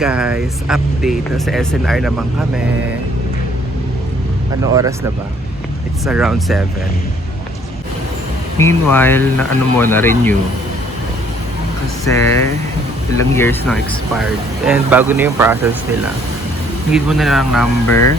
guys, update. Sa SNR naman kami. Ano oras na ba? It's around 7. Meanwhile, na ano mo na renew. Kasi ilang years na expired. And bago na yung process nila. Need mo na lang number.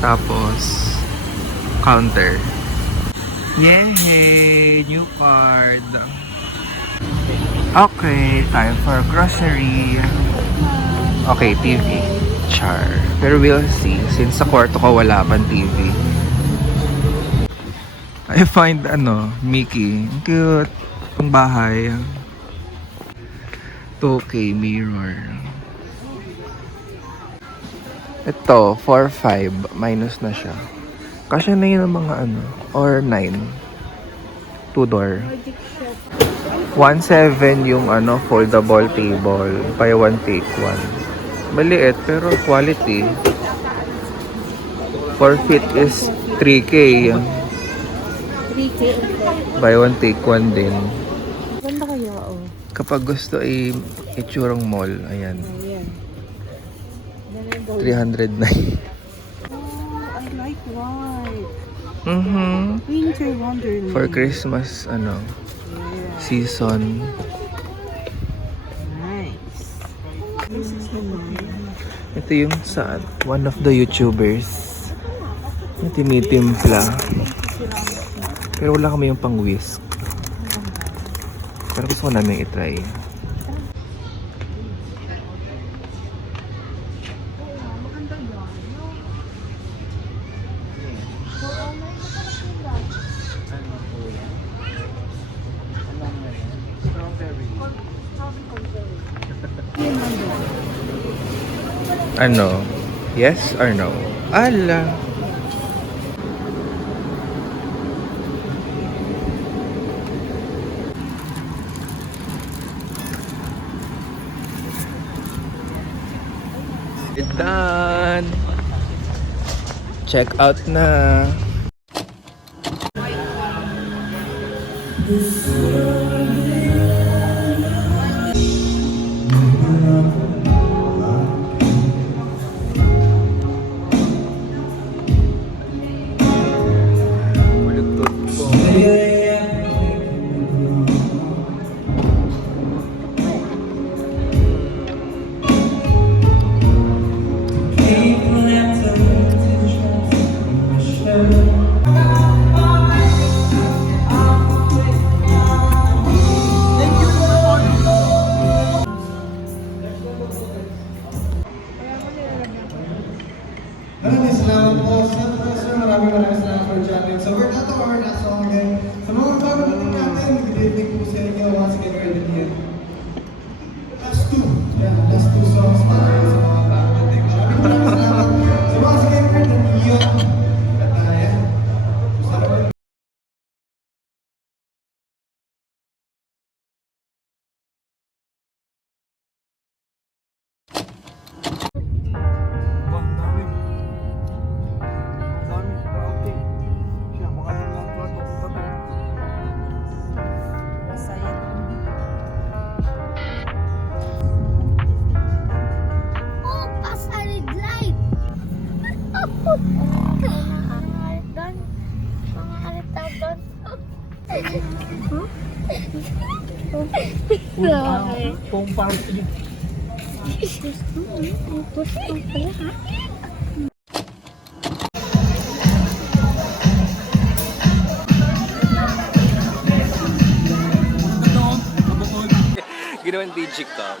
Tapos counter. Yay! New card. Okay, time for grocery. Okay, TV. Char. Pero we'll see. Since sa kwarto ko wala pang TV. I find Mickey. Cute. Pang bahay. 2K mirror. Ito, 4.5. Minus na siya. Kasya na yun ang mga or 9. 2-door. 1.7 yung foldable table. Buy one take one. Maliit pero quality. 4 feet is 3K. 3K. Buy one take one din. Ganda kaya Kapag gusto ay itsurang mall, ayan. Ayan. 309. I like white. Winter Wonderland. For Christmas, season. Nice. This is the one. Ito yung one of the YouTubers na tinitimpla. Pero wala kami yung pang whisk. Pero gusto ko namin itry. Yes or no? Ala. It's done. Check out na. Maraming salamat po. Sir, maraming salamat for chatting. So we're not to our last song again. Sa mga bago natin natin, good evening po sa inyo. Once again, we're in here. Last two songs para sa mga bago natin. Maraming salamat. So once again, we're in here. Ginawan digicam.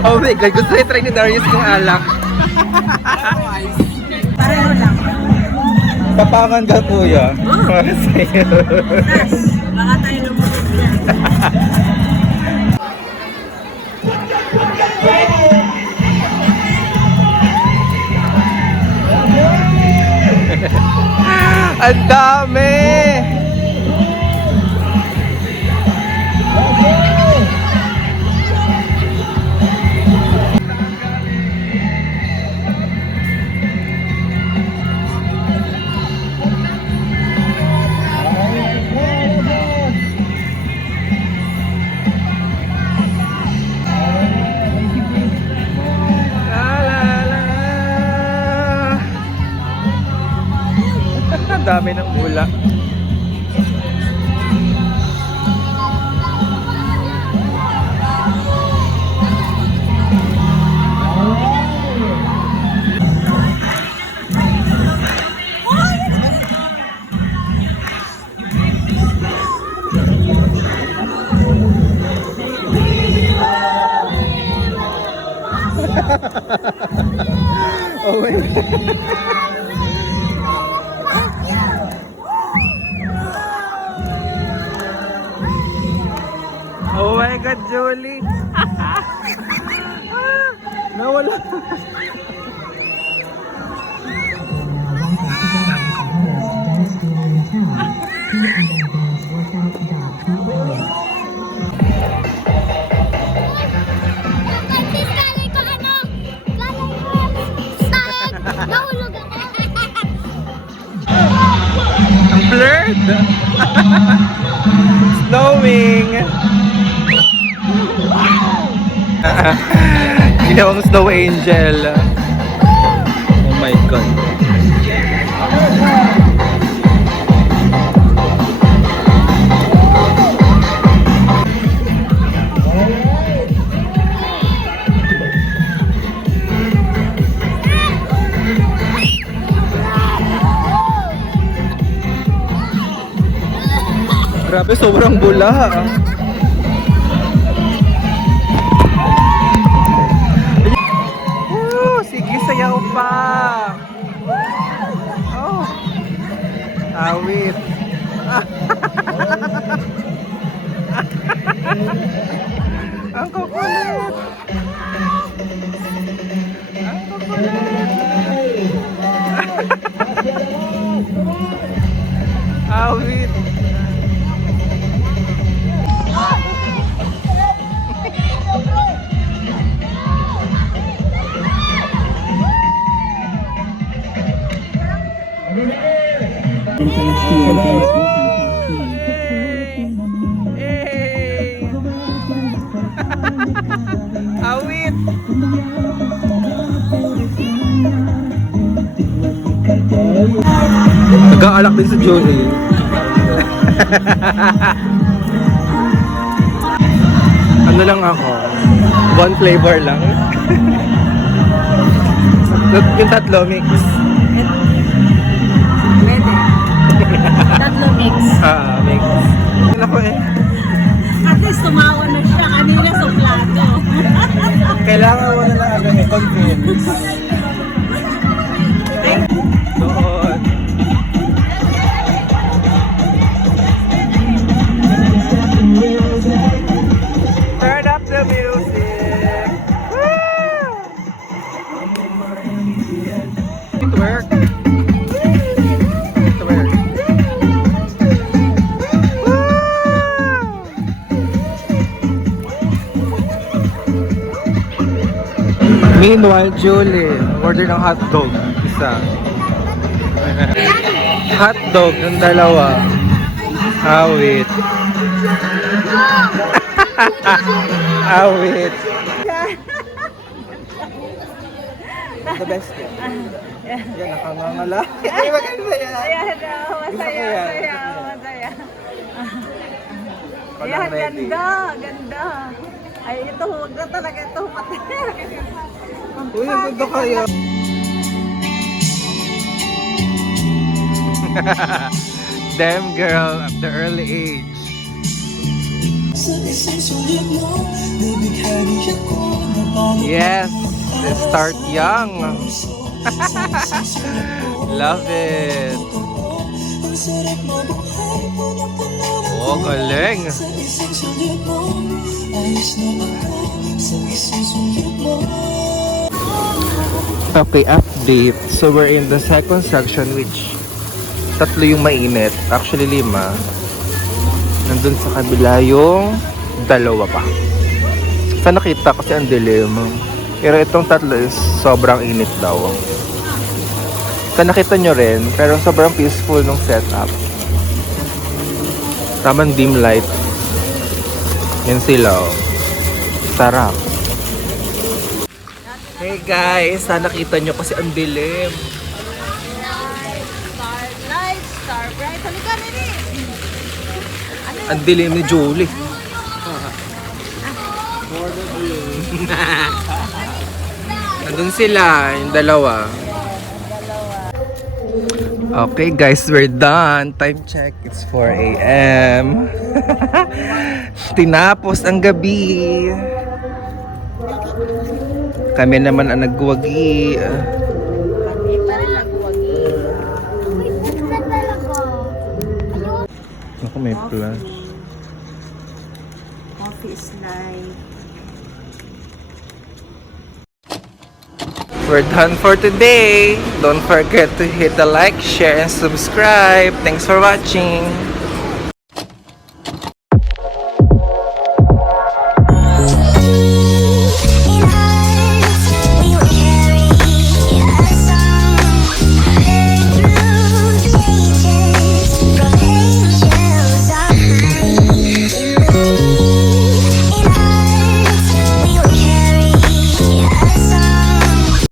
Oh my God, gusto ko try ni Darius yung alak. Pareho lang. Papangan ka kuya. Para sa'yo. Baka tayo lumulog yan. Ang dami! Ang dami ng hula. Oh my God. Oh my God, Julie! Nawala. Ang blurred! Snowing! Ginawang snow angel. Oh my God. Grabe, sobrang bula. Sige, sayaw pa. Oh. Awit. Ang kukulit. Ang kukulit. Awit. Awit! Nag-aalak din sa Joey. Ano lang ako? One flavor lang. Yung tatlo mix. Pwede. Tatlo mix. Mix. Ano ko eh. At least tumawa na siya kanina sa plato. Kailangan mo na lang agad convince. Doon. Meanwhile, Julie, order ng hotdog. Isa. Hotdog ng dalawa. Awit. Awit. The best yan. Yan, nakangangala. Ay, maganda yan. Ayan, Gusto ko masaya, yan. masaya, masaya. Walang Ayan, ready. ganda, ganda. Ay, ito, huwag na talaga ito. Uy, ang ganda kayo. Damn girl at the early age. Yes, let's start young. Love it. Oh, galing. Okay, update. So we're in the second section which tatlo yung mainit. Actually, 5. Nandun sa kabila yung dalawa pa. Sa nakita kasi ang dilim. Pero itong tatlo is sobrang init daw. Sa nakita nyo rin, pero sobrang peaceful nung setup. Tamang dim light. Yan sila. Oh. Sarap. Hey guys, sana nakita nyo kasi ang dilim. Light, star bright. Halika, Nini. Ang dilim ni Julie. Nandun sila, yung dalawa. Okay guys, we're done. Time check, it's 4 a.m. Tinapos ang gabi. Kami naman ang nagwagi. Kami pa rin nagwagi. Ako may flash. Coffee is life. We're done for today. Don't forget to hit the like, share, and subscribe. Thanks for watching.